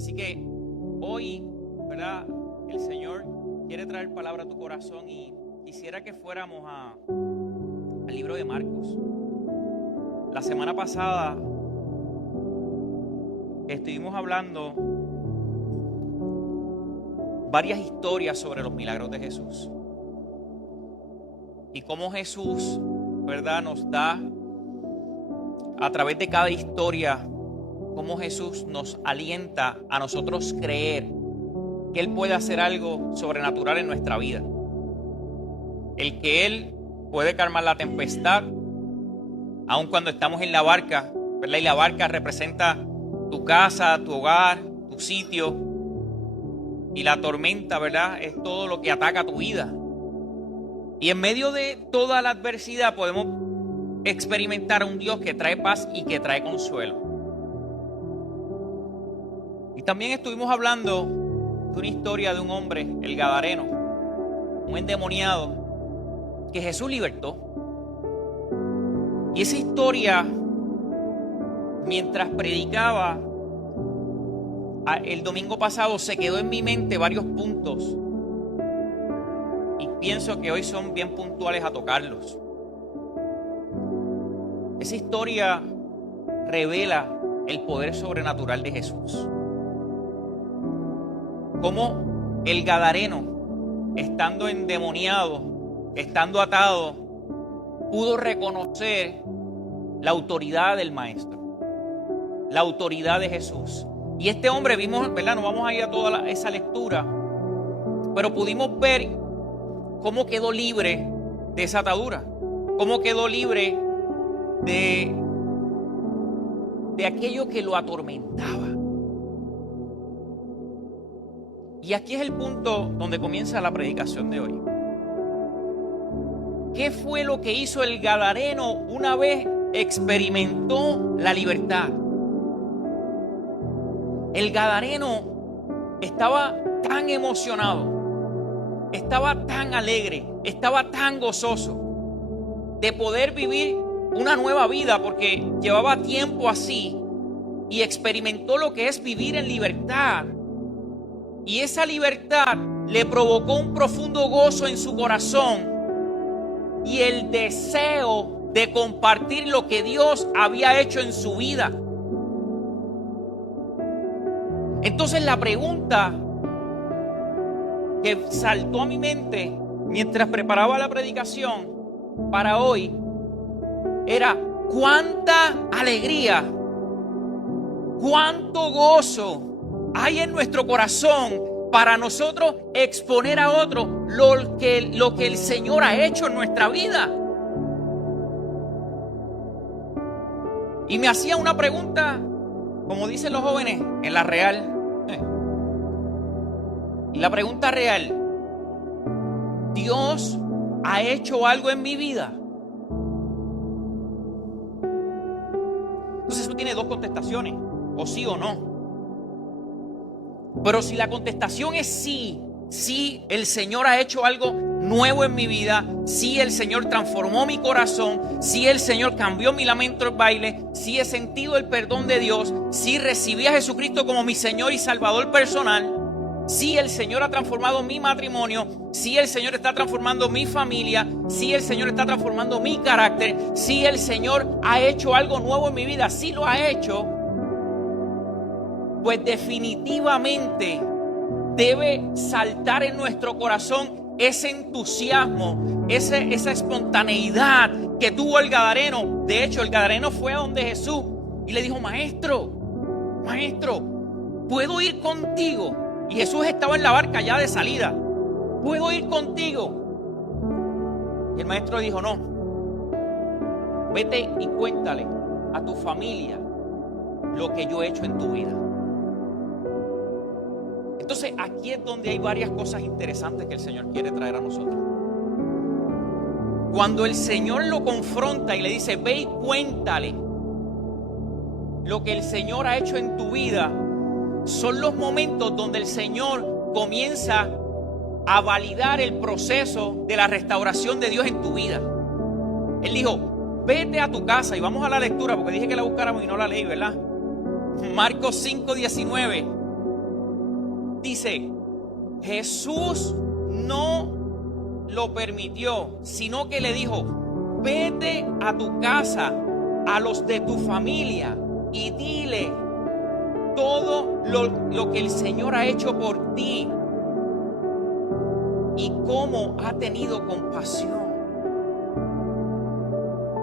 Así que hoy, ¿verdad? El Señor quiere traer palabra a tu corazón y quisiera que fuéramos al libro de Marcos. La semana pasada estuvimos hablando varias historias sobre los milagros de Jesús y cómo Jesús, ¿verdad?, nos da a través de cada historia, cómo Jesús nos alienta a nosotros creer que Él puede hacer algo sobrenatural en nuestra vida. El que Él puede calmar la tempestad, aun cuando estamos en la barca, ¿verdad? Y la barca representa tu casa, tu hogar, tu sitio. Y la tormenta, ¿verdad?, es todo lo que ataca tu vida. Y en medio de toda la adversidad podemos experimentar a un Dios que trae paz y que trae consuelo. Y también estuvimos hablando de una historia de un hombre, el Gadareno, un endemoniado que Jesús libertó. Y esa historia, mientras predicaba el domingo pasado, se quedó en mi mente varios puntos. Y pienso que hoy son bien puntuales a tocarlos. Esa historia revela el poder sobrenatural de Jesús. Cómo el Gadareno, estando endemoniado, estando atado, pudo reconocer la autoridad del Maestro, la autoridad de Jesús. Y este hombre vimos, ¿verdad? No vamos a ir a toda esa lectura, pero pudimos ver cómo quedó libre de esa atadura, cómo quedó libre de aquello que lo atormentaba. Y aquí es el punto donde comienza la predicación de hoy. ¿Qué fue lo que hizo el Gadareno una vez experimentó la libertad? El Gadareno estaba tan emocionado, estaba tan alegre, estaba tan gozoso de poder vivir una nueva vida, porque llevaba tiempo así y experimentó lo que es vivir en libertad. Y esa libertad le provocó un profundo gozo en su corazón y el deseo de compartir lo que Dios había hecho en su vida. Entonces la pregunta que saltó a mi mente mientras preparaba la predicación para hoy era: ¿cuánta alegría, cuánto gozo hay en nuestro corazón para nosotros exponer a otros lo que el Señor ha hecho en nuestra vida? Y me hacía una pregunta, como dicen los jóvenes, en la real. Y la pregunta real: ¿Dios ha hecho algo en mi vida? Entonces eso tiene dos contestaciones, o sí o no. Pero si la contestación es sí, sí, el Señor ha hecho algo nuevo en mi vida, sí, el Señor transformó mi corazón, sí, el Señor cambió mi lamento en baile, sí, he sentido el perdón de Dios, sí, recibí a Jesucristo como mi Señor y Salvador personal, sí, el Señor ha transformado mi matrimonio, sí, el Señor está transformando mi familia, sí, el Señor está transformando mi carácter, sí, el Señor ha hecho algo nuevo en mi vida, sí lo ha hecho. Pues definitivamente debe saltar en nuestro corazón ese entusiasmo, esa espontaneidad que tuvo el Gadareno. De hecho, el Gadareno fue a donde Jesús y le dijo: Maestro, ¿puedo ir contigo? Y Jesús estaba en la barca ya de salida. ¿Puedo ir contigo? Y el Maestro dijo: no, vete y cuéntale a tu familia lo que yo he hecho en tu vida. Entonces aquí es donde hay varias cosas interesantes que el Señor quiere traer a nosotros. Cuando el Señor lo confronta y le dice: ve y cuéntale lo que el Señor ha hecho en tu vida, son los momentos donde el Señor comienza a validar el proceso de la restauración de Dios en tu vida. Él dijo: vete a tu casa, y vamos a la lectura porque dije que la buscáramos y no la leí, ¿verdad? Marcos 5:19. dice, Jesús no lo permitió, sino que le dijo, vete a tu casa, a los de tu familia, y dile todo lo que el Señor ha hecho por ti y cómo ha tenido compasión.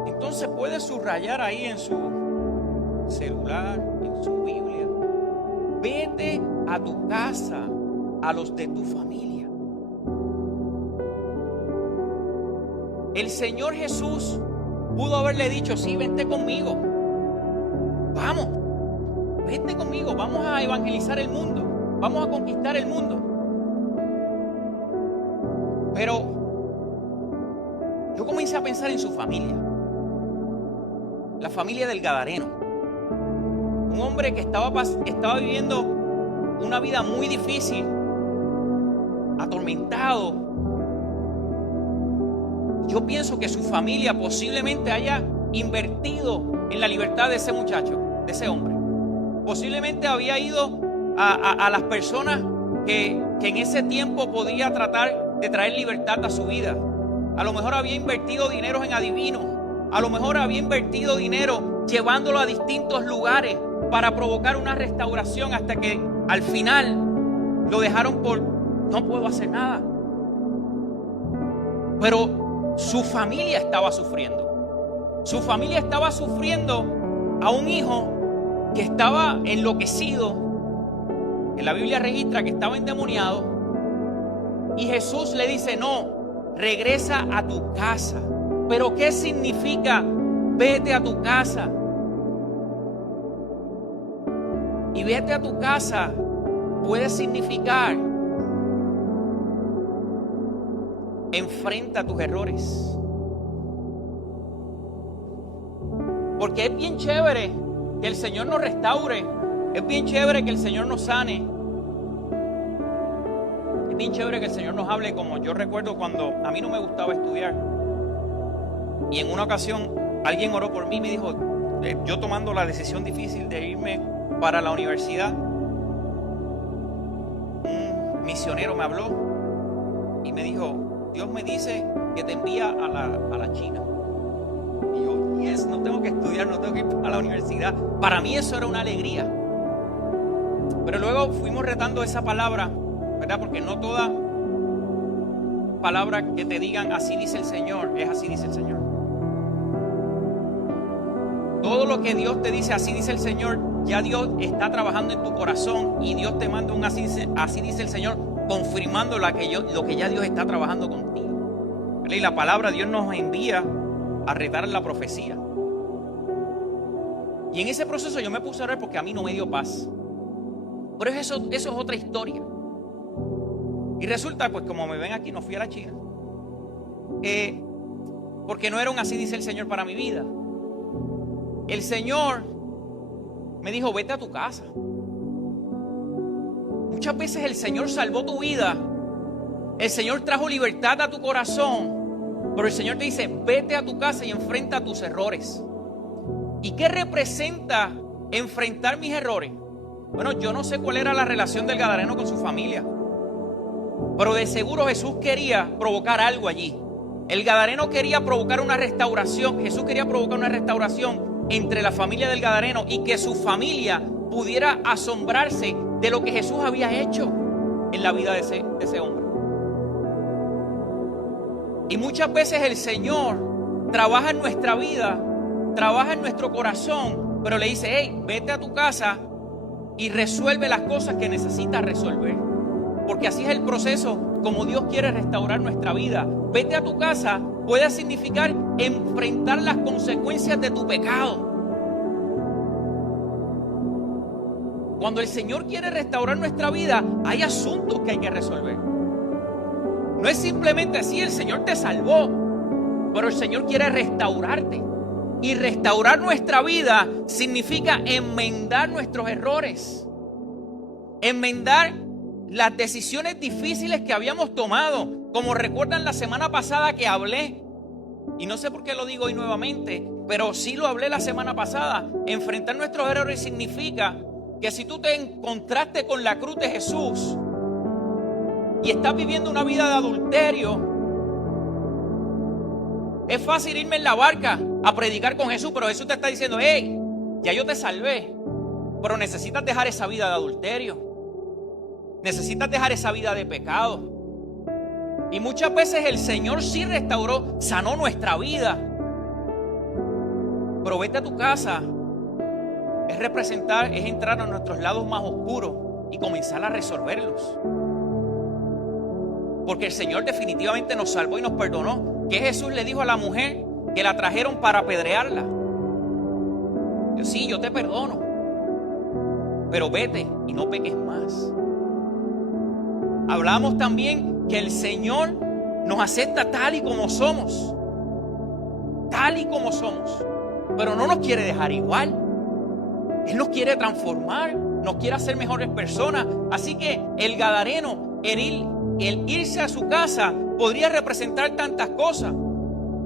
Entonces puede subrayar ahí en su celular, en su Biblia, vete a tu casa, a los de tu familia. El Señor Jesús pudo haberle dicho, sí, vente conmigo, vamos, vente conmigo, vamos a evangelizar el mundo, vamos a conquistar el mundo. Pero yo comencé a pensar en su familia, la familia del Gadareno, un hombre que estaba viviendo una vida muy difícil, atormentado. Yo pienso que su familia posiblemente haya invertido en la libertad de ese muchacho, de ese hombre. Posiblemente había ido a las personas que en ese tiempo podía tratar de traer libertad a su vida. A lo mejor había invertido dinero en adivinos. A lo mejor había invertido dinero llevándolo a distintos lugares para provocar una restauración hasta que al final lo dejaron por no puedo hacer nada. Pero su familia estaba sufriendo. Su familia estaba sufriendo a un hijo que estaba enloquecido. En la Biblia registra que estaba endemoniado. Y Jesús le dice, no, regresa a tu casa. ¿Pero qué significa vete a tu casa? Y vete a tu casa puede significar enfrenta tus errores. Porque es bien chévere que el Señor nos restaure. Es bien chévere que el Señor nos sane. Es bien chévere que el Señor nos hable, como yo recuerdo cuando a mí no me gustaba estudiar. Y en una ocasión alguien oró por mí y me dijo, yo tomando la decisión difícil de irme para la universidad, un misionero me habló y me dijo, Dios me dice que te envía a la China. Y yo, yes, no tengo que estudiar, no tengo que ir a la universidad. Para mí eso era una alegría. Pero luego fuimos retando esa palabra, ¿verdad? Porque no toda palabra que te digan así dice el Señor, es así dice el Señor. Todo lo que Dios te dice así dice el Señor, ya Dios está trabajando en tu corazón y Dios te manda un así dice el Señor, confirmando lo que ya Dios está trabajando contigo. Y la palabra Dios nos envía a retar la profecía. Y en ese proceso yo me puse a orar porque a mí no me dio paz. Pero eso es otra historia. Y resulta, pues como me ven aquí, no fui a la China. Porque no era un así dice el Señor para mi vida. El Señor me dijo, vete a tu casa. Muchas veces el Señor salvó tu vida. El Señor trajo libertad a tu corazón. Pero el Señor te dice, vete a tu casa y enfrenta tus errores. ¿Y qué representa enfrentar mis errores? Bueno, yo no sé cuál era la relación del Gadareno con su familia. Pero de seguro Jesús quería provocar algo allí. El Gadareno quería provocar una restauración. Jesús quería provocar una restauración entre la familia del Gadareno y que su familia pudiera asombrarse de lo que Jesús había hecho en la vida de ese hombre. Y muchas veces el Señor trabaja en nuestra vida, trabaja en nuestro corazón, pero le dice, hey, vete a tu casa y resuelve las cosas que necesitas resolver. Porque así es el proceso como Dios quiere restaurar nuestra vida. Vete a tu casa puede significar enfrentar las consecuencias de tu pecado. Cuando el Señor quiere restaurar nuestra vida, hay asuntos que hay que resolver. No es simplemente así, el Señor te salvó, pero el Señor quiere restaurarte. Y restaurar nuestra vida significa enmendar nuestros errores, enmendar las decisiones difíciles que habíamos tomado. Como recuerdan la semana pasada que hablé, y no sé por qué lo digo hoy nuevamente, pero sí lo hablé la semana pasada. Enfrentar nuestros errores significa que si tú te encontraste con la cruz de Jesús, y estás viviendo una vida de adulterio, es fácil irme en la barca a predicar con Jesús, pero Jesús te está diciendo, hey, ya yo te salvé, pero necesitas dejar esa vida de adulterio. Necesitas dejar esa vida de pecado. Y muchas veces el Señor sí restauró, sanó nuestra vida. Pero vete a tu casa, es entrar a nuestros lados más oscuros y comenzar a resolverlos. Porque el Señor definitivamente nos salvó y nos perdonó. ¿Qué Jesús le dijo a la mujer que la trajeron para apedrearla? Sí, yo te perdono, pero vete y no peques más. Hablamos también que el Señor nos acepta tal y como somos. Tal y como somos. Pero no nos quiere dejar igual. Él nos quiere transformar, nos quiere hacer mejores personas. Así que el gadareno, el irse a su casa, podría representar tantas cosas.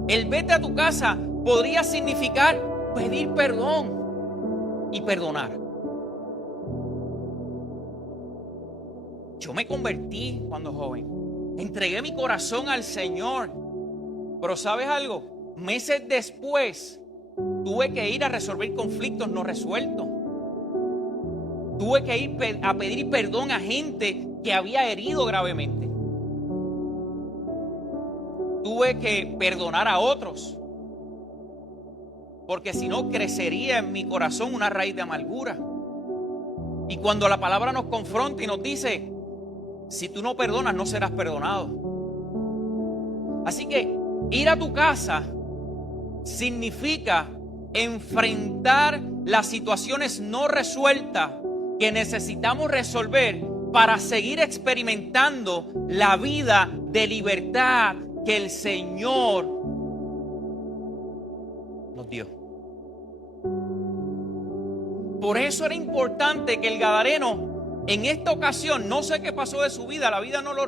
El vete a tu casa podría significar pedir perdón y perdonar. Yo me convertí cuando joven. Entregué mi corazón al Señor. Pero ¿sabes algo? Meses después tuve que ir a resolver conflictos no resueltos. Tuve que ir a pedir perdón a gente que había herido gravemente. Tuve que perdonar a otros, porque si no crecería en mi corazón una raíz de amargura. Y cuando la palabra nos confronta y nos dice, si tú no perdonas, no serás perdonado. Así que ir a tu casa significa enfrentar las situaciones no resueltas que necesitamos resolver para seguir experimentando la vida de libertad que el Señor nos dio. Por eso era importante que el gadareno en esta ocasión, no sé qué pasó de su vida, la Biblia no lo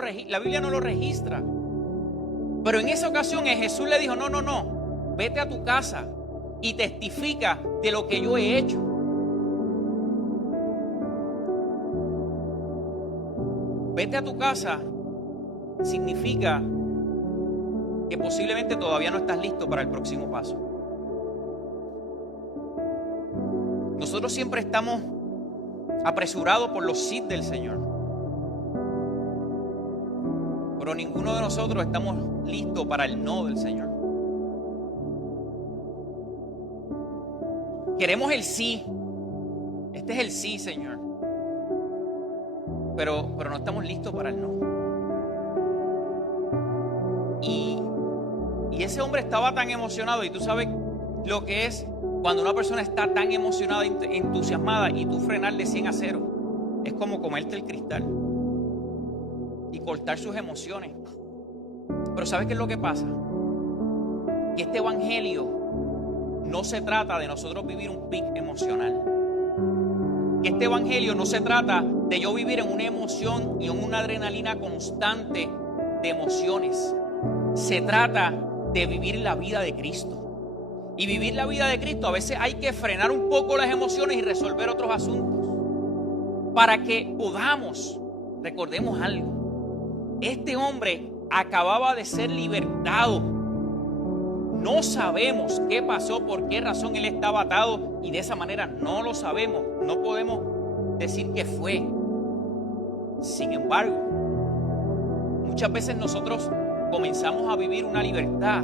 registra, pero en esa ocasión Jesús le dijo, no, vete a tu casa y testifica de lo que yo he hecho. Vete a tu casa significa que posiblemente todavía no estás listo para el próximo paso. Nosotros siempre estamos apresurados por los sí del Señor, pero ninguno de nosotros estamos listos para el no del Señor. Queremos el sí. Este es el sí, Señor, pero no estamos listos para el no. Y ese hombre estaba tan emocionado, y tú sabes lo que es cuando una persona está tan emocionada, entusiasmada, y tú frenar de 100 a 0. Es como comerte el cristal y cortar sus emociones. Pero ¿sabes qué es lo que pasa? Que este evangelio no se trata de nosotros vivir un pic emocional. Que este evangelio no se trata de yo vivir en una emoción y en una adrenalina constante de emociones. Se trata de vivir la vida de Cristo. Y vivir la vida de Cristo, a veces hay que frenar un poco las emociones y resolver otros asuntos. Para que podamos, recordemos algo. Este hombre acababa de ser libertado. No sabemos qué pasó, por qué razón él estaba atado, y de esa manera no lo sabemos. No podemos decir qué fue. Sin embargo, muchas veces nosotros comenzamos a vivir una libertad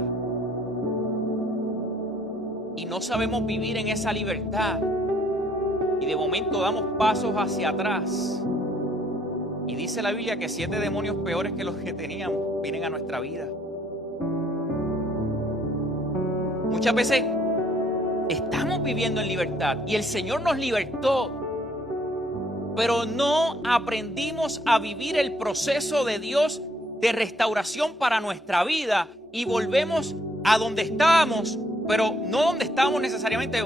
y no sabemos vivir en esa libertad, y de momento damos pasos hacia atrás, y dice la Biblia que 7 demonios peores que los que teníamos vienen a nuestra vida. Muchas veces estamos viviendo en libertad y el Señor nos libertó, pero no aprendimos a vivir el proceso de Dios de restauración para nuestra vida, y volvemos a donde estábamos, pero no donde estábamos necesariamente.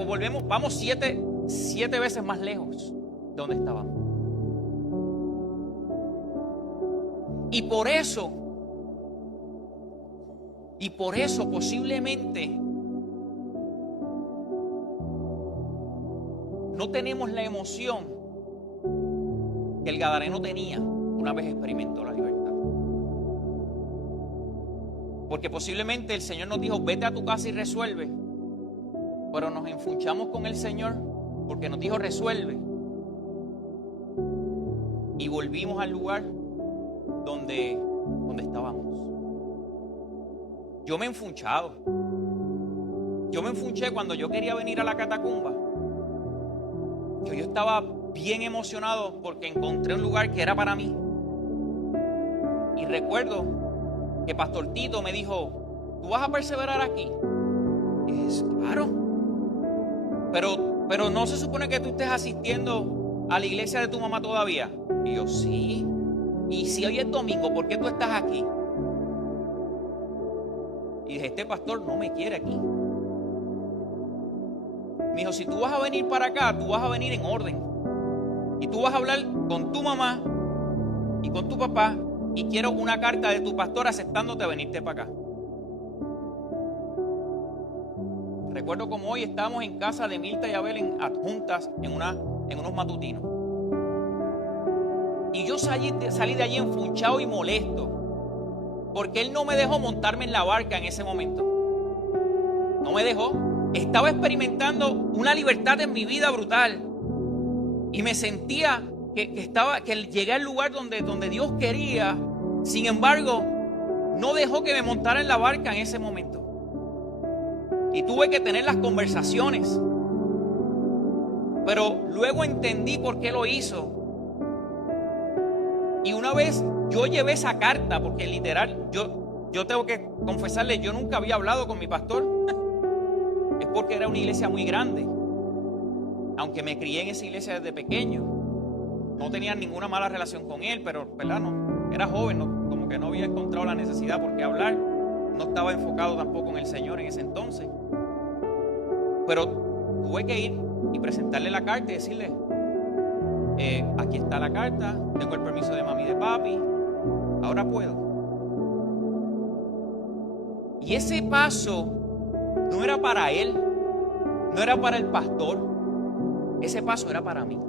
Vamos siete veces más lejos de donde estábamos. Y por eso posiblemente no tenemos la emoción que el gadareno tenía una vez experimentó la libertad. Porque posiblemente el Señor nos dijo, vete a tu casa y resuelve. Pero nos enfunchamos con el Señor porque nos dijo, resuelve. Y volvimos al lugar donde estábamos. Yo me he enfunchado. Yo me enfunché cuando yo quería venir a la catacumba. Yo estaba bien emocionado porque encontré un lugar que era para mí. Y recuerdo que Pastor Tito me dijo, ¿tú vas a perseverar aquí? Y dije, claro. Pero no se supone que tú estés asistiendo a la iglesia de tu mamá todavía. Y yo, sí. Y si hoy es domingo, ¿por qué tú estás aquí? Y dije, este pastor no me quiere aquí. Me dijo, si tú vas a venir para acá, tú vas a venir en orden. Y tú vas a hablar con tu mamá y con tu papá. Y quiero una carta de tu pastor aceptándote a venirte para acá. Recuerdo como hoy estábamos en casa de Mirta y Abel juntas en unos matutinos. Y yo salí de allí enfunchado y molesto. Porque él no me dejó montarme en la barca en ese momento. No me dejó. Estaba experimentando una libertad en mi vida brutal. Y me sentía que llegué al lugar donde Dios quería. Sin embargo, no dejó que me montara en la barca en ese momento. Y tuve que tener las conversaciones. Pero luego entendí por qué lo hizo. Y una vez yo llevé esa carta, porque literal, yo tengo que confesarle, yo nunca había hablado con mi pastor. Es porque era una iglesia muy grande. Aunque me crié en esa iglesia desde pequeño. No tenía ninguna mala relación con él, pero ¿verdad? No, era joven, como que no había encontrado la necesidad por qué hablar. No estaba enfocado tampoco en el Señor en ese entonces. Pero tuve que ir y presentarle la carta y decirle, aquí está la carta, tengo el permiso de mami y de papi, ahora puedo. Y ese paso no era para él, no era para el pastor, ese paso era para mí.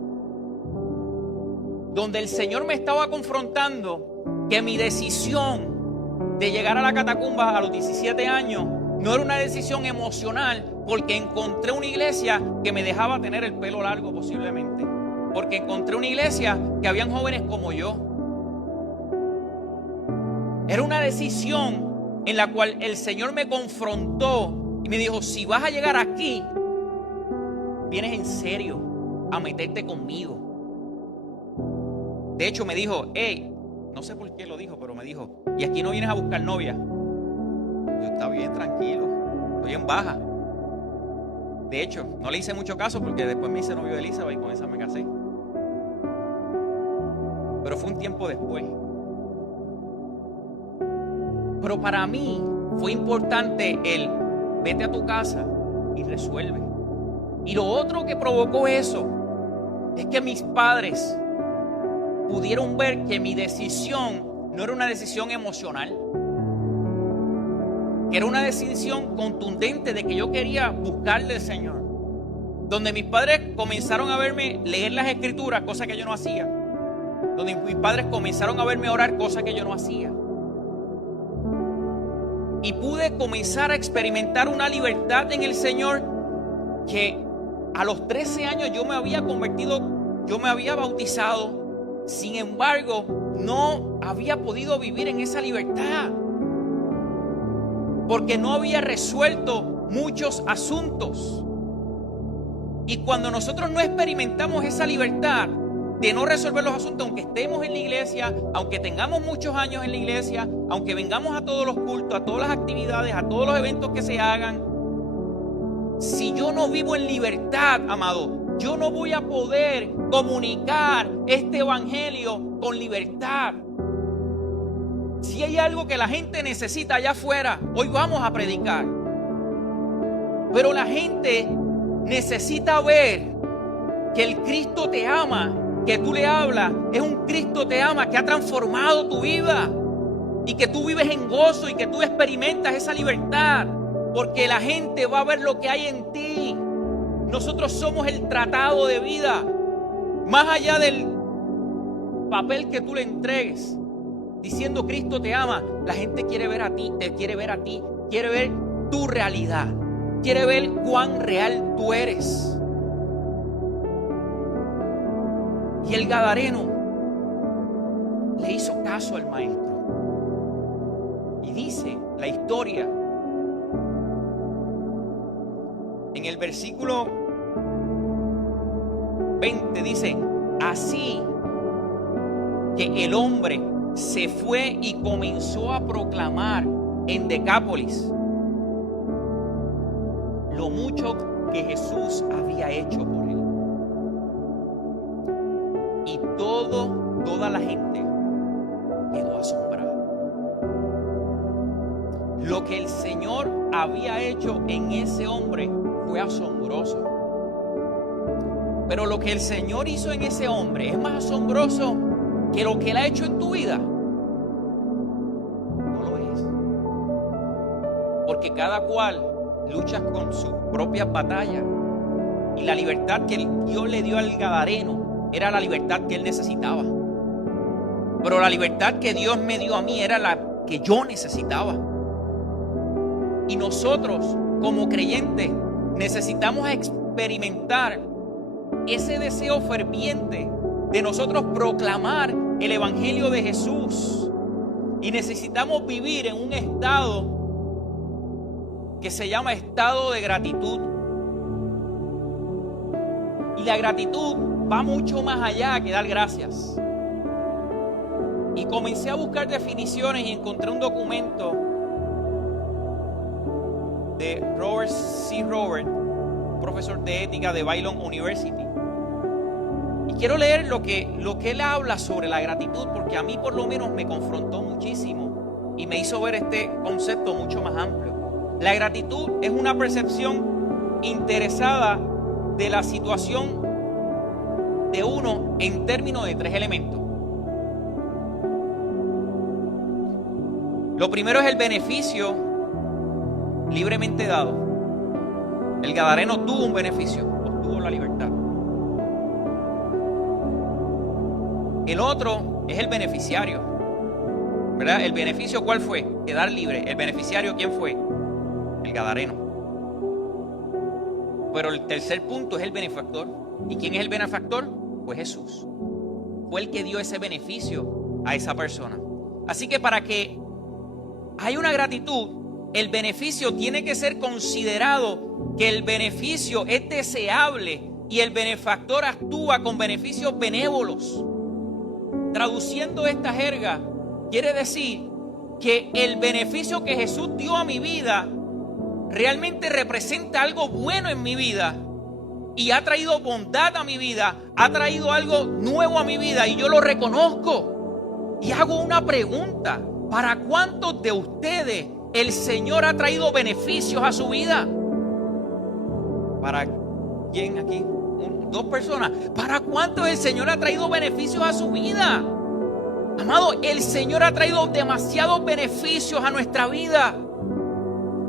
Donde el Señor me estaba confrontando que mi decisión de llegar a la catacumba a los 17 años no era una decisión emocional, porque encontré una iglesia que me dejaba tener el pelo largo posiblemente. Porque encontré una iglesia que habían jóvenes como yo. Era una decisión en la cual el Señor me confrontó y me dijo, si vas a llegar aquí, vienes en serio a meterte conmigo. De hecho me dijo, hey, no sé por qué lo dijo, pero me dijo, y aquí no vienes a buscar novia. Yo estaba bien tranquilo, estoy en baja. De hecho, no le hice mucho caso porque después me hice novio de Elizabeth y con esa me casé. Pero fue un tiempo después. Pero para mí fue importante el vete a tu casa y resuelve. Y lo otro que provocó eso es que mis padres pudieron ver que mi decisión no era una decisión emocional, que era una decisión contundente de que yo quería buscarle al Señor. Donde mis padres comenzaron a verme leer las escrituras, cosa que yo no hacía. Donde mis padres comenzaron a verme orar, cosa que yo no hacía. Y pude comenzar a experimentar una libertad en el Señor que a los 13 años yo me había convertido, yo me había bautizado. Sin embargo, no había podido vivir en esa libertad. Porque no había resuelto muchos asuntos. Y cuando nosotros no experimentamos esa libertad de no resolver los asuntos, aunque estemos en la iglesia, aunque tengamos muchos años en la iglesia, aunque vengamos a todos los cultos, a todas las actividades, a todos los eventos que se hagan, si yo no vivo en libertad, amado, yo no voy a poder comunicar este evangelio con libertad. Si hay algo que la gente necesita allá afuera, hoy vamos a predicar. Pero la gente necesita ver que el Cristo te ama, que tú le hablas, es un Cristo te ama que ha transformado tu vida y que tú vives en gozo y que tú experimentas esa libertad, porque la gente va a ver lo que hay en ti. Nosotros somos el tratado de vida. Más allá del papel que tú le entregues, diciendo Cristo te ama, la gente quiere ver a ti, quiere ver tu realidad, quiere ver cuán real tú eres. Y el gadareno le hizo caso al maestro. Y dice la historia en el versículo 20, dice: así que el hombre se fue y comenzó a proclamar en Decápolis lo mucho que Jesús había hecho por él. Y toda la gente quedó asombrada. Lo que el Señor había hecho en ese hombre fue asombroso. Pero lo que el Señor hizo en ese hombre es más asombroso que lo que Él ha hecho en tu vida. No lo es. Porque cada cual lucha con sus propias batallas. Y la libertad que Dios le dio al gadareno era la libertad que él necesitaba. Pero la libertad que Dios me dio a mí era la que yo necesitaba. Y nosotros, como creyentes, necesitamos experimentar ese deseo ferviente de nosotros proclamar el Evangelio de Jesús. Y necesitamos vivir en un estado que se llama estado de gratitud. Y la gratitud va mucho más allá que dar gracias. Y comencé a buscar definiciones y encontré un documento de Robert C. Robert, un profesor de ética de Baylor University. Y quiero leer lo que él habla sobre la gratitud, porque a mí por lo menos me confrontó muchísimo y me hizo ver este concepto mucho más amplio. La gratitud es una percepción interesada de la situación de uno en términos de 3 elementos. Lo primero es el beneficio libremente dado. El gadareno tuvo un beneficio, obtuvo la libertad. El otro es el beneficiario, ¿verdad? El beneficio, ¿cuál fue? Quedar libre. El beneficiario, ¿quién fue? El gadareno. Pero el tercer punto es el benefactor. ¿Y quién es el benefactor? Pues Jesús. Fue el que dio ese beneficio a esa persona. Así que para que haya una gratitud, el beneficio tiene que ser considerado, que el beneficio es deseable y el benefactor actúa con beneficios benévolos. Traduciendo esta jerga, quiere decir que el beneficio que Jesús dio a mi vida realmente representa algo bueno en mi vida y ha traído bondad a mi vida, ha traído algo nuevo a mi vida y yo lo reconozco. Y hago una pregunta: ¿para cuántos de ustedes el Señor ha traído beneficios a su vida? ¿Para quién aquí? 2 personas. ¿Para cuántos el Señor ha traído beneficios a su vida? Amado, el Señor ha traído demasiados beneficios a nuestra vida.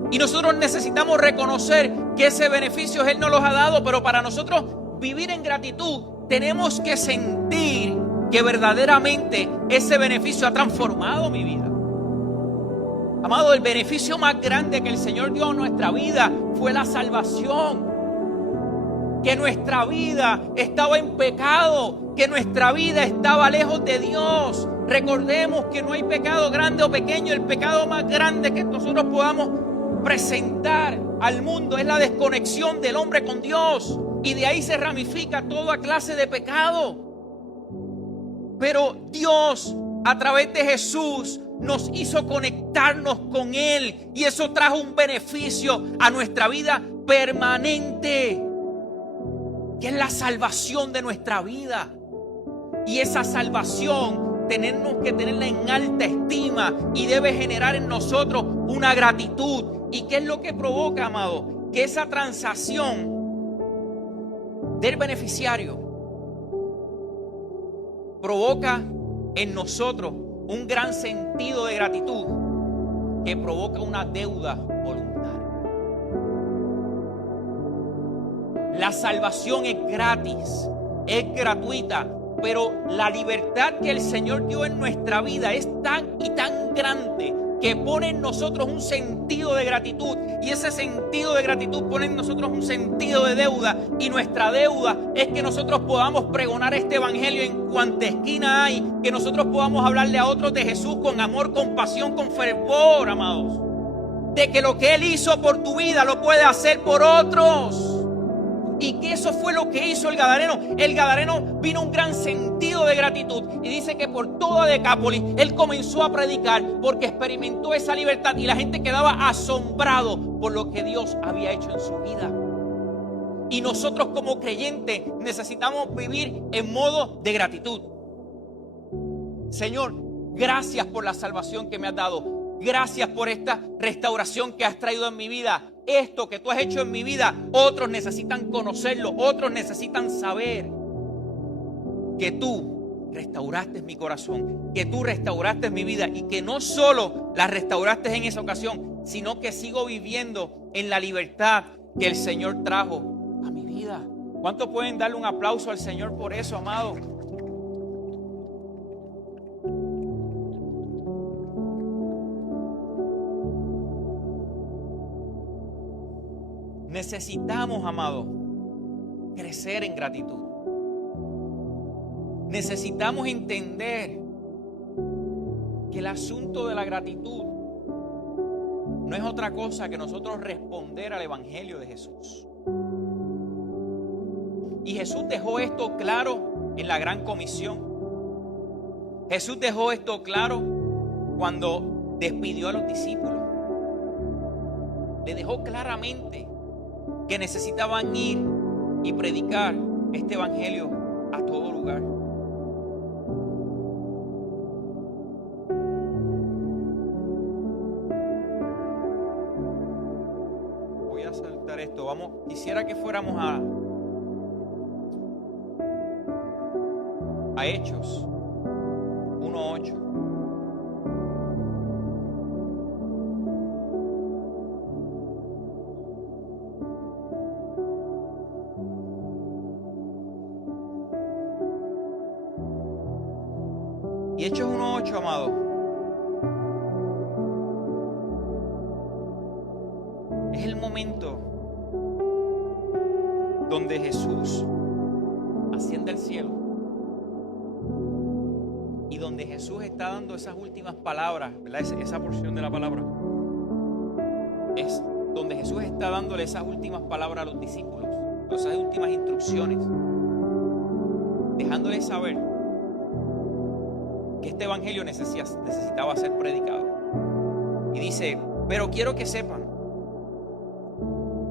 Y nosotros necesitamos reconocer que ese beneficio Él nos los ha dado, pero para nosotros vivir en gratitud tenemos que sentir que verdaderamente ese beneficio ha transformado mi vida. Amado, el beneficio más grande que el Señor dio a nuestra vida fue la salvación. Que nuestra vida estaba en pecado, que nuestra vida estaba lejos de Dios. Recordemos que no hay pecado grande o pequeño. El pecado más grande que nosotros podamos presentar al mundo es la desconexión del hombre con Dios. Y de ahí se ramifica toda clase de pecado. Pero Dios, a través de Jesús, nos hizo conectarnos con Él. Y eso trajo un beneficio a nuestra vida permanente, que es la salvación de nuestra vida. Y esa salvación tenemos que tenerla en alta estima y debe generar en nosotros una gratitud. ¿Y qué es lo que provoca, amado? Que esa transacción del beneficiario provoca en nosotros un gran sentido de gratitud que provoca una deuda voluntaria. La salvación es gratis, es gratuita, Pero la libertad que el Señor dio en nuestra vida es tan y tan grande que pone en nosotros un sentido de gratitud. Y ese sentido de gratitud pone en nosotros un sentido de deuda. Y nuestra deuda es que nosotros podamos pregonar este evangelio en cuanta esquina hay. Que nosotros podamos hablarle a otros de Jesús con amor, con pasión, con fervor, amados. De que lo que Él hizo por tu vida lo puede hacer por otros. Y que eso fue lo que hizo el Gadareno. El Gadareno vino un gran sentido de gratitud. Y dice que por toda Decápolis Él comenzó a predicar porque experimentó esa libertad. Y la gente quedaba asombrado por lo que Dios había hecho en su vida. Y nosotros como creyentes necesitamos vivir en modo de gratitud. Señor, gracias por la salvación que me has dado. Gracias por esta restauración que has traído en mi vida. Esto que tú has hecho en mi vida, otros necesitan conocerlo, otros necesitan saber que tú restauraste mi corazón, que tú restauraste mi vida y que no solo la restauraste en esa ocasión, sino que sigo viviendo en la libertad que el Señor trajo a mi vida. ¿Cuántos pueden darle un aplauso al Señor por eso, amado? Necesitamos, amado, crecer en gratitud. Necesitamos entender que el asunto de la gratitud no es otra cosa que nosotros responder al evangelio de Jesús. Y Jesús dejó esto claro en la gran comisión. Jesús dejó esto claro cuando despidió a los discípulos. Le dejó claramente que necesitaban ir y predicar este evangelio a todo lugar. Voy a saltar esto. Quisiera que fuéramos a Hechos 1:8. Y Hechos 1:8, amado, es el momento donde Jesús asciende al cielo y donde Jesús está dando esas últimas palabras, ¿verdad? Esa porción de la palabra es donde Jesús está dándole esas últimas palabras a los discípulos, esas últimas instrucciones, dejándoles saber que este evangelio necesitaba ser predicado. Y dice: pero quiero que sepan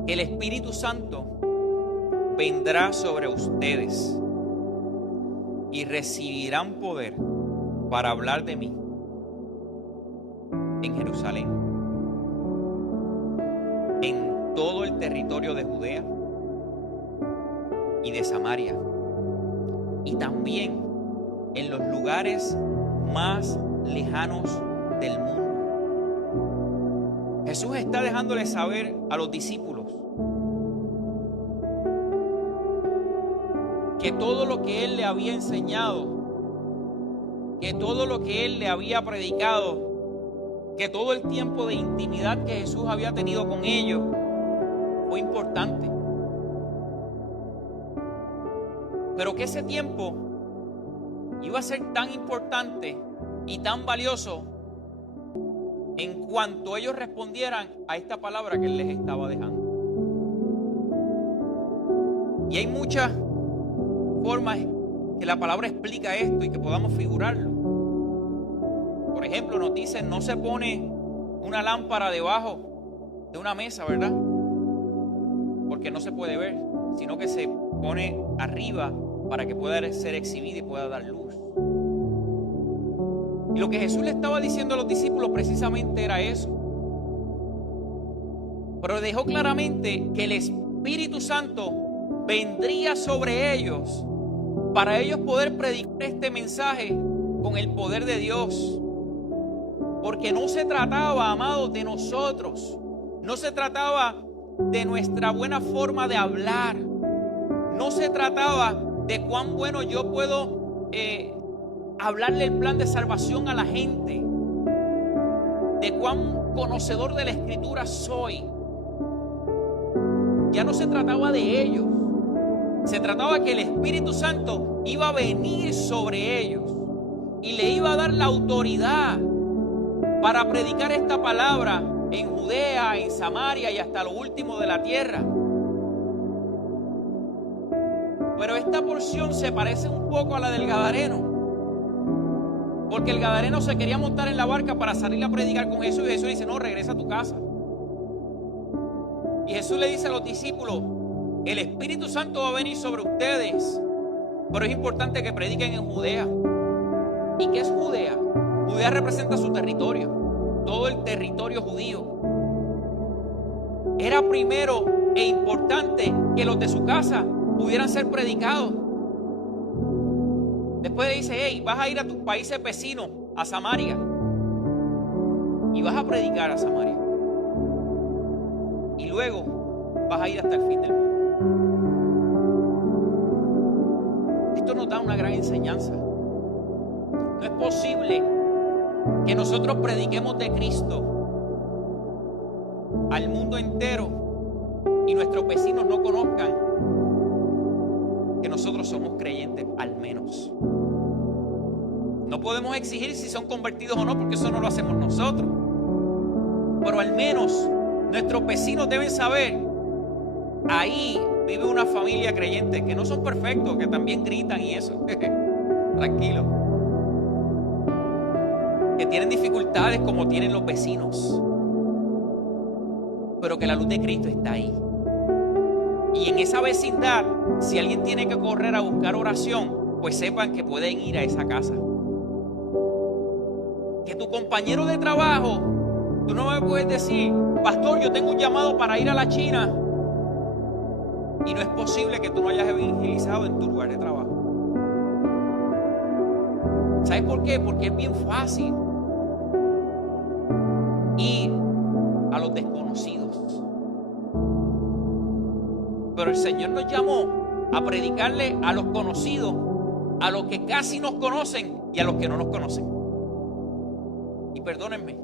que el Espíritu Santo vendrá sobre ustedes y recibirán poder para hablar de mí en Jerusalén, en todo el territorio de Judea y de Samaria, y también en los lugares más lejanos del mundo. Jesús está dejándole saber a los discípulos que todo lo que Él le había enseñado, que todo lo que Él le había predicado, que todo el tiempo de intimidad que Jesús había tenido con ellos fue importante. Pero que ese tiempo iba a ser tan importante y tan valioso en cuanto ellos respondieran a esta palabra que Él les estaba dejando. Y hay muchas formas que la palabra explica esto y que podamos figurarlo. Por ejemplo, nos dicen: no se pone una lámpara debajo de una mesa, ¿verdad? Porque no se puede ver, sino que se pone arriba para que pueda ser exhibida y pueda dar luz. Y lo que Jesús le estaba diciendo a los discípulos precisamente era eso. Pero dejó claramente que el Espíritu Santo vendría sobre ellos para ellos poder predicar este mensaje con el poder de Dios. Porque no se trataba, amados, de nosotros. No se trataba de nuestra buena forma de hablar. No se trataba de cuán bueno yo puedo hablarle el plan de salvación a la gente, de cuán conocedor de la Escritura soy. Ya no se trataba de ellos, se trataba que el Espíritu Santo iba a venir sobre ellos y le iba a dar la autoridad para predicar esta palabra en Judea, en Samaria y hasta lo último de la tierra. Pero esta porción se parece un poco a la del Gadareno, porque el Gadareno se quería montar en la barca para salir a predicar con Jesús, y Jesús dice: no, regresa a tu casa. Y Jesús le dice a los discípulos: el Espíritu Santo va a venir sobre ustedes, pero es importante que prediquen en Judea. ¿Y qué es Judea? Judea representa su territorio, todo el territorio judío. Era primero e importante que los de su casa pudieran ser predicados. Después dice: hey, vas a ir a tus países vecinos, a Samaria, y vas a predicar a Samaria. Y luego vas a ir hasta el fin del mundo. Esto nos da una gran enseñanza. No es posible que nosotros prediquemos de Cristo al mundo entero y nuestros vecinos no conozcan que nosotros somos creyentes, al menos. No podemos exigir si son convertidos o no, porque eso no lo hacemos nosotros. Pero al menos nuestros vecinos deben saber: ahí vive una familia creyente, que no son perfectos, que también gritan y eso. Tranquilo. Que tienen dificultades como tienen los vecinos, pero que la luz de Cristo está ahí. Y en esa vecindad, si alguien tiene que correr a buscar oración, pues sepan que pueden ir a esa casa. Que tu compañero de trabajo, tú no me puedes decir: pastor, yo tengo un llamado para ir a la China, y no es posible que tú no hayas evangelizado en tu lugar de trabajo. ¿Sabes por qué? Porque es bien fácil ir a los desconocidos. Pero el Señor nos llamó a predicarle a los conocidos, a los que casi nos conocen y a los que no nos conocen. Y perdónenme,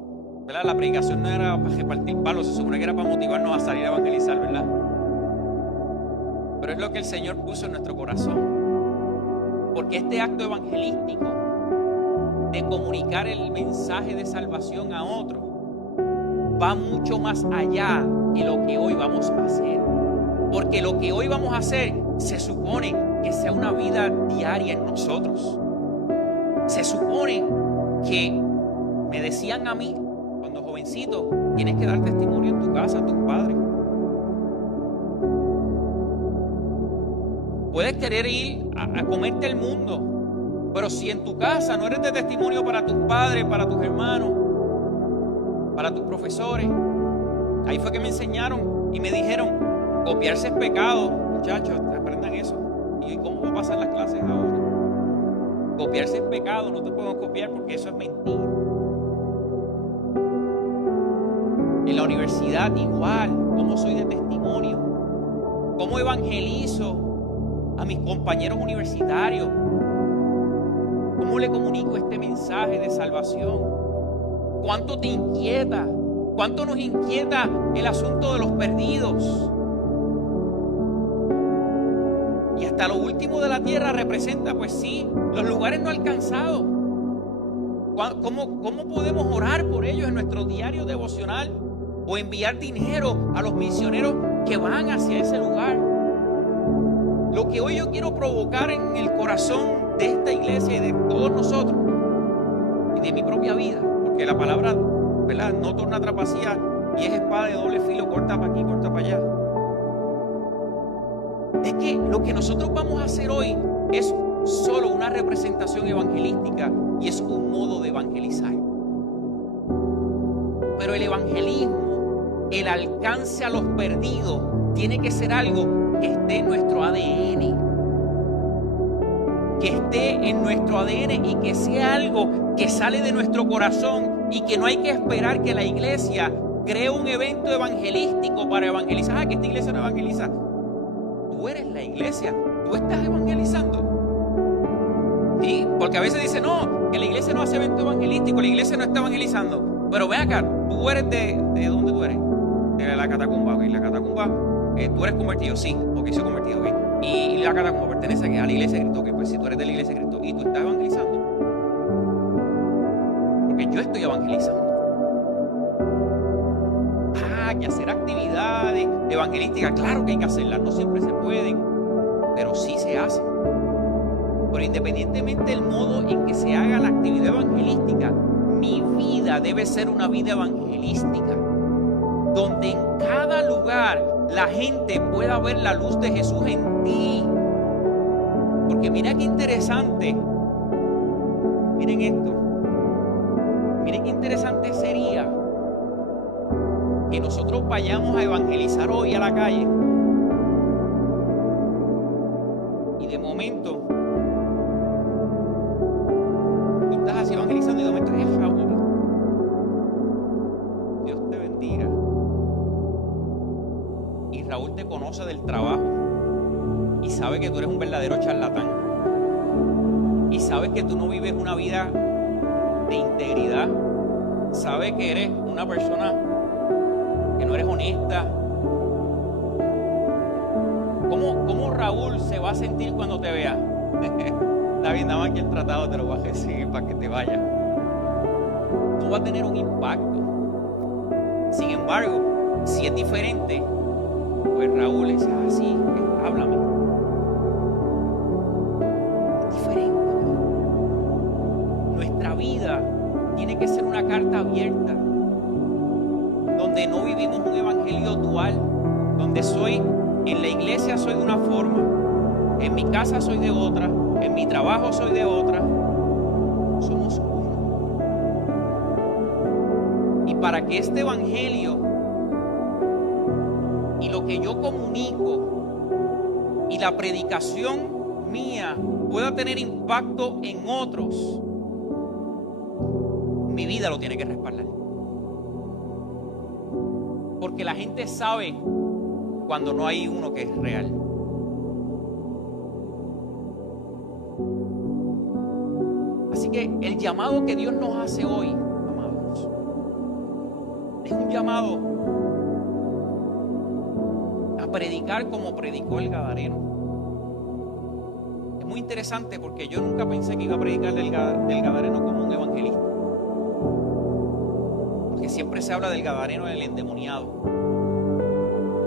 ¿verdad? La predicación no era para repartir palos, se supone que era para motivarnos a salir a evangelizar, ¿verdad? Pero es lo que el Señor puso en nuestro corazón. Porque este acto evangelístico de comunicar el mensaje de salvación a otros va mucho más allá que lo que hoy vamos a hacer. Porque lo que hoy vamos a hacer se supone que sea una vida diaria en nosotros. Se supone que me decían a mí cuando jovencito: tienes que dar testimonio en tu casa a tus padres. Puedes querer ir a comerte el mundo, pero si en tu casa no eres de testimonio para tus padres, para tus hermanos, para tus profesores. Ahí fue que me enseñaron y me dijeron: copiarse es pecado. Muchachos, aprendan eso. ¿Y cómo va a pasar las clases ahora? Copiarse es pecado, no te podemos copiar porque eso es mentira. En la universidad igual, ¿cómo soy de testimonio? ¿Cómo evangelizo a mis compañeros universitarios? ¿Cómo le comunico este mensaje de salvación? ¿Cuánto te inquieta? ¿Cuánto nos inquieta el asunto de los perdidos? Y hasta lo último de la tierra representa, pues sí, los lugares no alcanzados. ¿Cómo podemos orar por ellos en nuestro diario devocional? O enviar dinero a los misioneros que van hacia ese lugar. Lo que hoy yo quiero provocar en el corazón de esta iglesia y de todos nosotros, y de mi propia vida, porque la palabra, ¿verdad?, no torna atrás vacía, y es espada de doble filo, corta para aquí, corta para allá. Es que lo que nosotros vamos a hacer hoy es solo una representación evangelística y es un modo de evangelizar. Pero el evangelismo, el alcance a los perdidos, tiene que ser algo que esté en nuestro ADN. Que esté en nuestro ADN y que sea algo que sale de nuestro corazón y que no hay que esperar que la iglesia cree un evento evangelístico para evangelizar. Que esta iglesia no evangeliza. Tú eres la iglesia, tú estás evangelizando. Sí, porque a veces dicen, no, que la iglesia no hace evento evangelístico, la iglesia no está evangelizando. Pero ven acá, tú eres ¿de dónde tú eres? De la catacumba, ¿ok? La catacumba, tú eres convertido, sí, ok, soy convertido, ok. Y la catacumba pertenece a la iglesia de Cristo, ok, pues si tú eres de la iglesia de Cristo y tú estás evangelizando, porque yo estoy evangelizando. Que hacer actividades evangelísticas, claro que hay que hacerlas, no siempre se pueden, pero sí se hacen. Pero independientemente del modo en que se haga la actividad evangelística, mi vida debe ser una vida evangelística, donde en cada lugar la gente pueda ver la luz de Jesús en ti. Porque mira qué interesante, miren esto, miren qué interesante sería que nosotros vayamos a evangelizar hoy a la calle y de momento tú estás así evangelizando y de momento es Raúl, Dios te bendiga, y Raúl te conoce del trabajo y sabe que tú eres un verdadero charlatán y sabe que tú no vives una vida de integridad, sabe que eres una persona que no eres honesta. ¿Cómo Raúl se va a sentir cuando te vea? Está bien, nada más que el tratado te lo voy a decir para que te vayas. No va a tener un impacto. Sin embargo, si es diferente, pues Raúl le dice, sí, háblame. Es diferente. Nuestra vida tiene que ser una carta abierta, donde no vivimos un evangelio dual, donde en la iglesia soy de una forma, en mi casa soy de otra, en mi trabajo soy de otra. Somos uno. Y para que este evangelio y lo que yo comunico y la predicación mía pueda tener impacto en otros, mi vida lo tiene que respaldar. Porque la gente sabe cuando no hay uno que es real. Así que el llamado que Dios nos hace hoy, amados, es un llamado a predicar como predicó el Gadareno. Es muy interesante porque yo nunca pensé que iba a predicar del Gadareno como un evangelista. Porque siempre se habla del Gadareno, el endemoniado.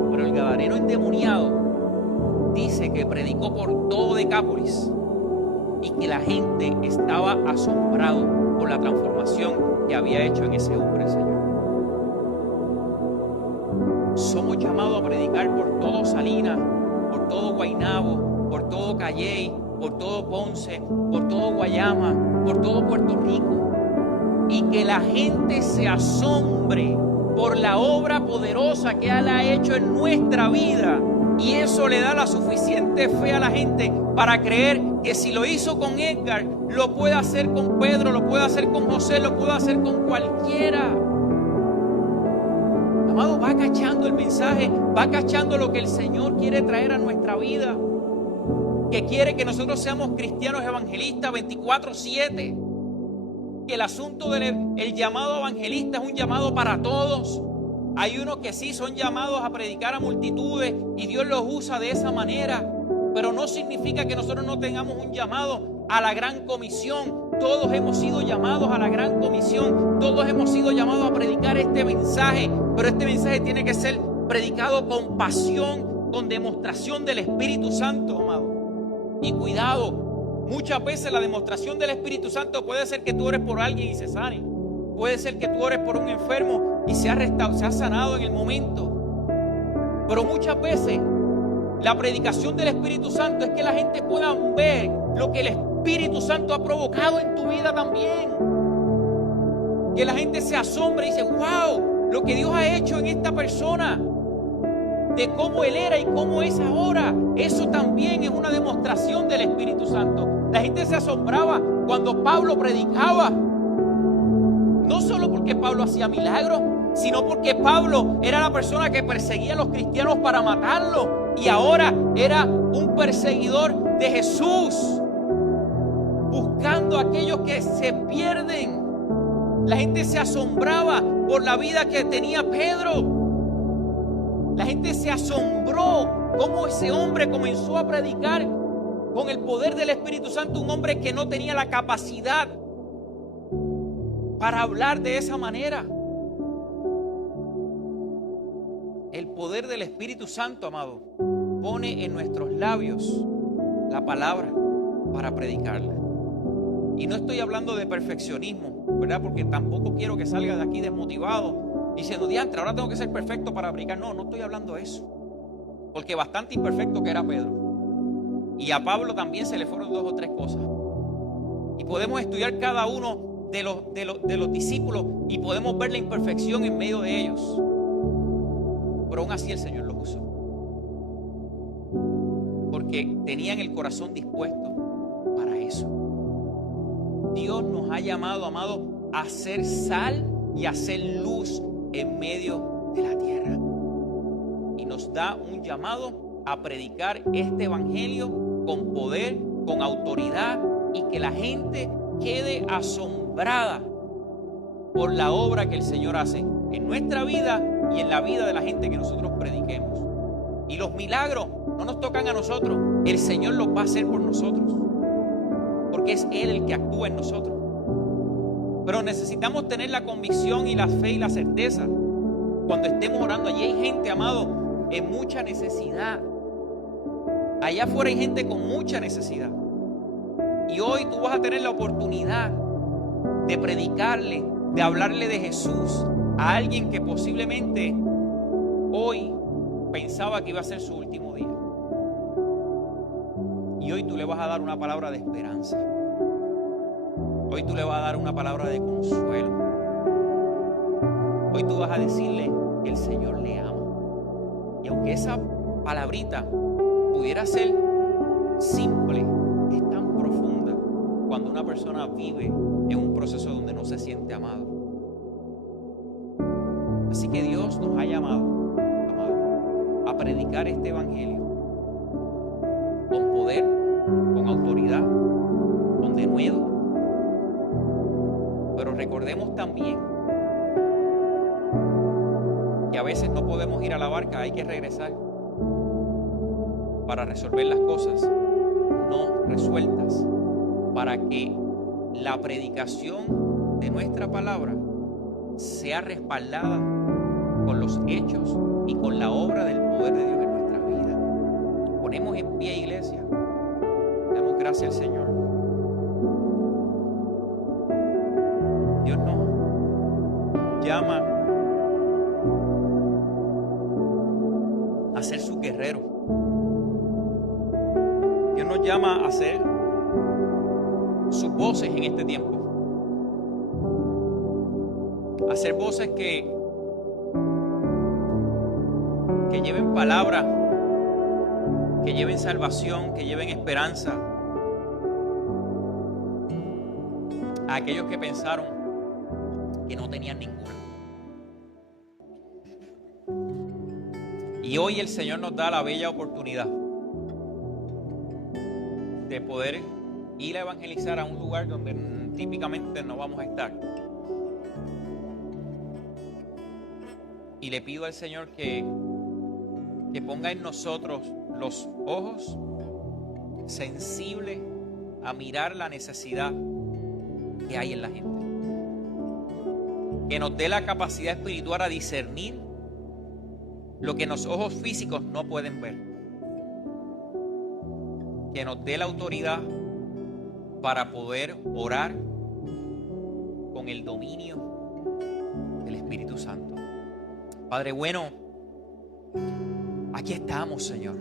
Pero el Gadareno endemoniado dice que predicó por todo Decápolis y que la gente estaba asombrado por la transformación que había hecho en ese hombre, Señor. Somos llamados a predicar por todo Salinas, por todo Guaynabo, por todo Calley, por todo Ponce, por todo Guayama, por todo Puerto Rico. Y que la gente se asombre por la obra poderosa que Él ha hecho en nuestra vida. Y eso le da la suficiente fe a la gente para creer que si lo hizo con Edgar, lo puede hacer con Pedro, lo puede hacer con José, lo puede hacer con cualquiera. Amado, va cachando el mensaje, va cachando lo que el Señor quiere traer a nuestra vida. Que quiere que nosotros seamos cristianos evangelistas 24/7. Que el asunto del llamado evangelista es un llamado para todos. Hay unos que sí son llamados a predicar a multitudes y Dios los usa de esa manera, pero no significa que nosotros no tengamos un llamado a la gran comisión. Todos hemos sido llamados a la gran comisión, todos hemos sido llamados a predicar este mensaje, pero este mensaje tiene que ser predicado con pasión, con demostración del Espíritu Santo, amado. Y cuidado, muchas veces la demostración del Espíritu Santo puede ser que tú ores por alguien y se sane. Puede ser que tú ores por un enfermo y se ha sanado en el momento. Pero muchas veces la predicación del Espíritu Santo es que la gente pueda ver lo que el Espíritu Santo ha provocado en tu vida también. Que la gente se asombre y dice, wow, lo que Dios ha hecho en esta persona, de cómo Él era y cómo es ahora. Eso también es una demostración del Espíritu Santo. La gente se asombraba cuando Pablo predicaba. No solo porque Pablo hacía milagros, sino porque Pablo era la persona que perseguía a los cristianos para matarlos. Y ahora era un perseguidor de Jesús, salvando a aquellos que se pierden. La gente se asombraba por la vida que tenía Pedro. La gente se asombró cómo ese hombre comenzó a predicar con el poder del Espíritu Santo, un hombre que no tenía la capacidad para hablar de esa manera. El poder del Espíritu Santo, amado, pone en nuestros labios la palabra para predicarla. Y no estoy hablando de perfeccionismo, ¿verdad? Porque tampoco quiero que salga de aquí desmotivado diciendo, diantre, ahora tengo que ser perfecto para predicar. No, no estoy hablando de eso. Porque bastante imperfecto que era Pedro. Y a Pablo también se le fueron 2 o 3 cosas. Y podemos estudiar cada uno de los discípulos y podemos ver la imperfección en medio de ellos. Pero aún así el Señor los usó. Porque tenían el corazón dispuesto para eso. Dios nos ha llamado, amado, a ser sal y a ser luz en medio de la tierra. Y nos da un llamado a predicar este evangelio con poder, con autoridad, y que la gente quede asombrada por la obra que el Señor hace en nuestra vida y en la vida de la gente que nosotros prediquemos. Y los milagros no nos tocan a nosotros, el Señor los va a hacer por nosotros, porque es Él el que actúa en nosotros. Pero necesitamos tener la convicción y la fe y la certeza cuando estemos orando. Allí hay gente, amado, en mucha necesidad. Allá afuera hay gente con mucha necesidad. Y hoy tú vas a tener la oportunidad de predicarle, de hablarle de Jesús a alguien que posiblemente hoy pensaba que iba a ser su último día. Y hoy tú le vas a dar una palabra de esperanza. Hoy tú le vas a dar una palabra de consuelo. Hoy tú vas a decirle que el Señor le ama. Y aunque esa palabrita pudiera ser simple, es tan profunda cuando una persona vive en un proceso donde no se siente amado. Así que Dios nos ha llamado, amado, a predicar este evangelio con poder, con autoridad, con denuedo. Pero recordemos también que a veces no podemos ir a la barca, hay que regresar para resolver las cosas no resueltas, para que la predicación de nuestra palabra sea respaldada con los hechos y con la obra del poder de Dios en nuestra vida. Ponemos en pie, iglesia. Damos gracias al Señor. Dios nos llama a ser su guerrero. Dios nos llama a ser sus voces en este tiempo. A ser voces que lleven palabra, que lleven salvación, que lleven esperanza a aquellos que pensaron que no tenían ninguna. Y hoy el Señor nos da la bella oportunidad de poder ir a evangelizar a un lugar donde típicamente no vamos a estar. Y le pido al Señor que ponga en nosotros los ojos sensibles a mirar la necesidad que hay en la gente. Que nos dé la capacidad espiritual a discernir lo que los ojos físicos no pueden ver. Que nos dé la autoridad para poder orar con el dominio del Espíritu Santo. Padre bueno, aquí estamos, Señor.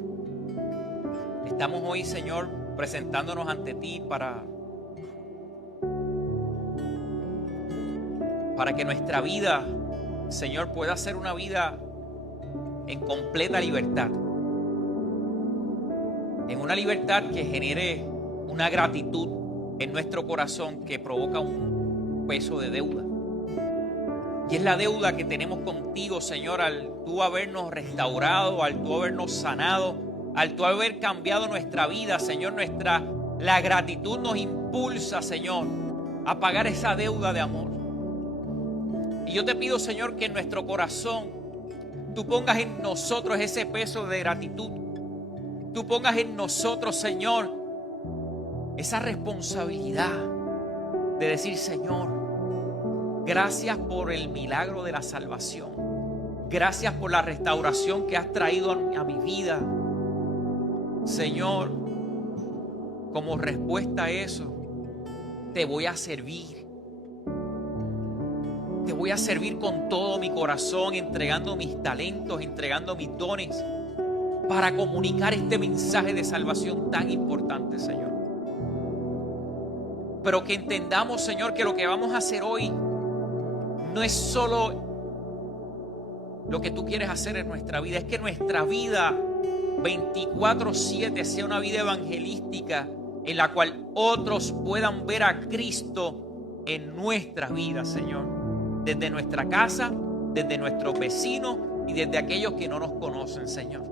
Estamos hoy, Señor, presentándonos ante ti para que nuestra vida, Señor, pueda ser una vida en completa libertad. En una libertad que genere una gratitud en nuestro corazón que provoca un peso de deuda. Y es la deuda que tenemos contigo, Señor, al tú habernos restaurado, al tú habernos sanado, al tú haber cambiado nuestra vida, Señor. La gratitud nos impulsa, Señor, a pagar esa deuda de amor. Y yo te pido, Señor, que en nuestro corazón tú pongas en nosotros ese peso de gratitud. Tú pongas en nosotros, Señor, esa responsabilidad de decir: Señor, gracias por el milagro de la salvación. Gracias por la restauración que has traído a mi vida. Señor, como respuesta a eso, te voy a servir. Te voy a servir con todo mi corazón, entregando mis talentos, entregando mis dones, para comunicar este mensaje de salvación tan importante, Señor. Pero que entendamos, Señor, que lo que vamos a hacer hoy no es solo lo que tú quieres hacer en nuestra vida, es que nuestra vida 24/7 sea una vida evangelística en la cual otros puedan ver a Cristo en nuestra vida, Señor. Desde nuestra casa, desde nuestros vecinos y desde aquellos que no nos conocen, Señor.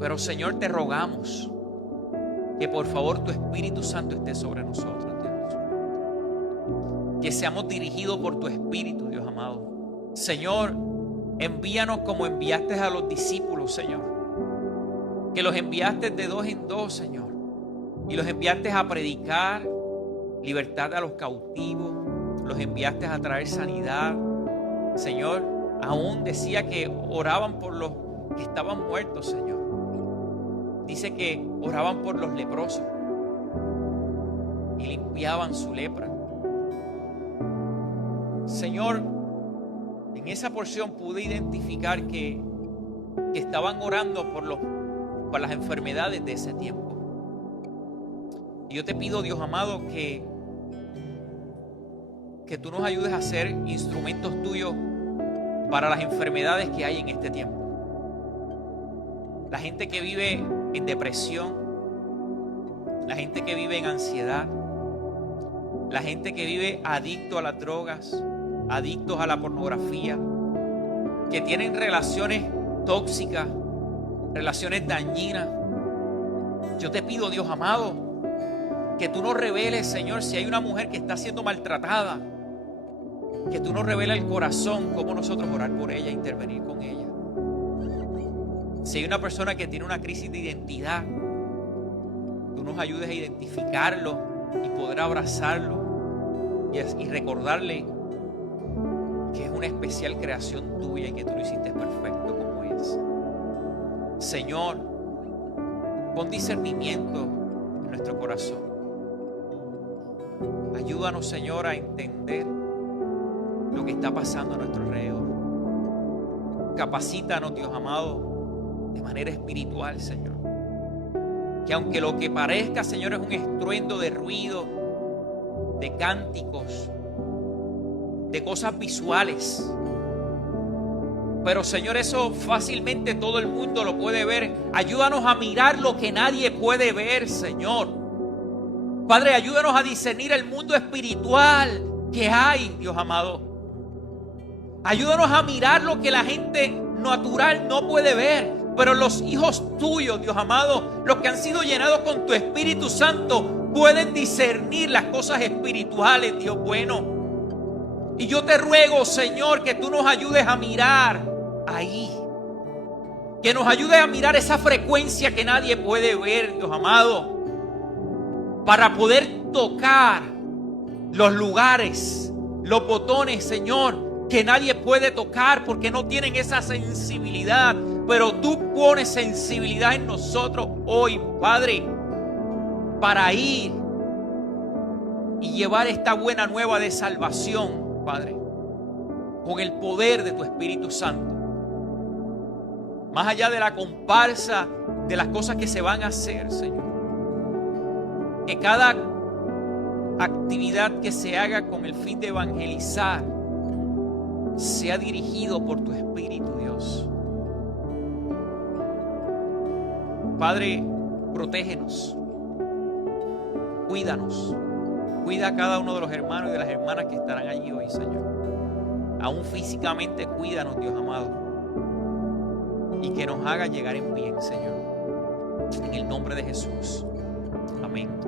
Pero, Señor, te rogamos que por favor tu Espíritu Santo esté sobre nosotros, Dios. Que seamos dirigidos por tu Espíritu, Dios amado. Señor, envíanos como enviaste a los discípulos, Señor. Que los enviaste de 2 en 2, Señor. Y los enviaste a predicar libertad a los cautivos. Los enviaste a traer sanidad. Señor, aún decía que oraban por los que estaban muertos, Señor. Dice que oraban por los leprosos y limpiaban su lepra. Señor, en esa porción pude identificar que estaban orando por las enfermedades de ese tiempo. Y yo te pido, Dios amado, que tú nos ayudes a ser instrumentos tuyos para las enfermedades que hay en este tiempo. La gente que vive en depresión, la gente que vive en ansiedad, la gente que vive adicto a las drogas, adictos a la pornografía, que tienen relaciones tóxicas, relaciones dañinas. Yo te pido, Dios amado, que tú nos reveles, Señor, si hay una mujer que está siendo maltratada, que tú nos reveles el corazón, cómo nosotros orar por ella, intervenir con ella. Si hay una persona que tiene una crisis de identidad, tú nos ayudes a identificarlo y poder abrazarlo y recordarle que es una especial creación tuya y que tú lo hiciste perfecto como es. Señor, pon discernimiento en nuestro corazón. Ayúdanos, Señor, a entender lo que está pasando a nuestro alrededor. Capacítanos, Dios amado, de manera espiritual, Señor. Que aunque lo que parezca, Señor, es un estruendo de ruido, de cánticos, de cosas visuales, pero, Señor, eso fácilmente todo el mundo lo puede ver. Ayúdanos a mirar lo que nadie puede ver, Señor. Padre, ayúdanos a discernir el mundo espiritual que hay, Dios amado. Ayúdanos a mirar lo que la gente natural no puede ver, pero los hijos tuyos, Dios amado, los que han sido llenados con tu Espíritu Santo, pueden discernir las cosas espirituales, Dios bueno. Y yo te ruego, Señor, que tú nos ayudes a mirar ahí. Que nos ayudes a mirar esa frecuencia que nadie puede ver, Dios amado. Para poder tocar los lugares, los botones, Señor, que nadie puede tocar porque no tienen esa sensibilidad. Pero tú pones sensibilidad en nosotros hoy, Padre, para ir y llevar esta buena nueva de salvación, Padre, con el poder de tu Espíritu Santo. Más allá de la comparsa de las cosas que se van a hacer, Señor. Que cada actividad que se haga con el fin de evangelizar sea dirigido por tu Espíritu, Dios. Padre, protégenos. Cuídanos. Cuida a cada uno de los hermanos y de las hermanas que estarán allí hoy, Señor. Aún físicamente, cuídanos, Dios amado. Y que nos haga llegar en bien, Señor. En el nombre de Jesús. Amén.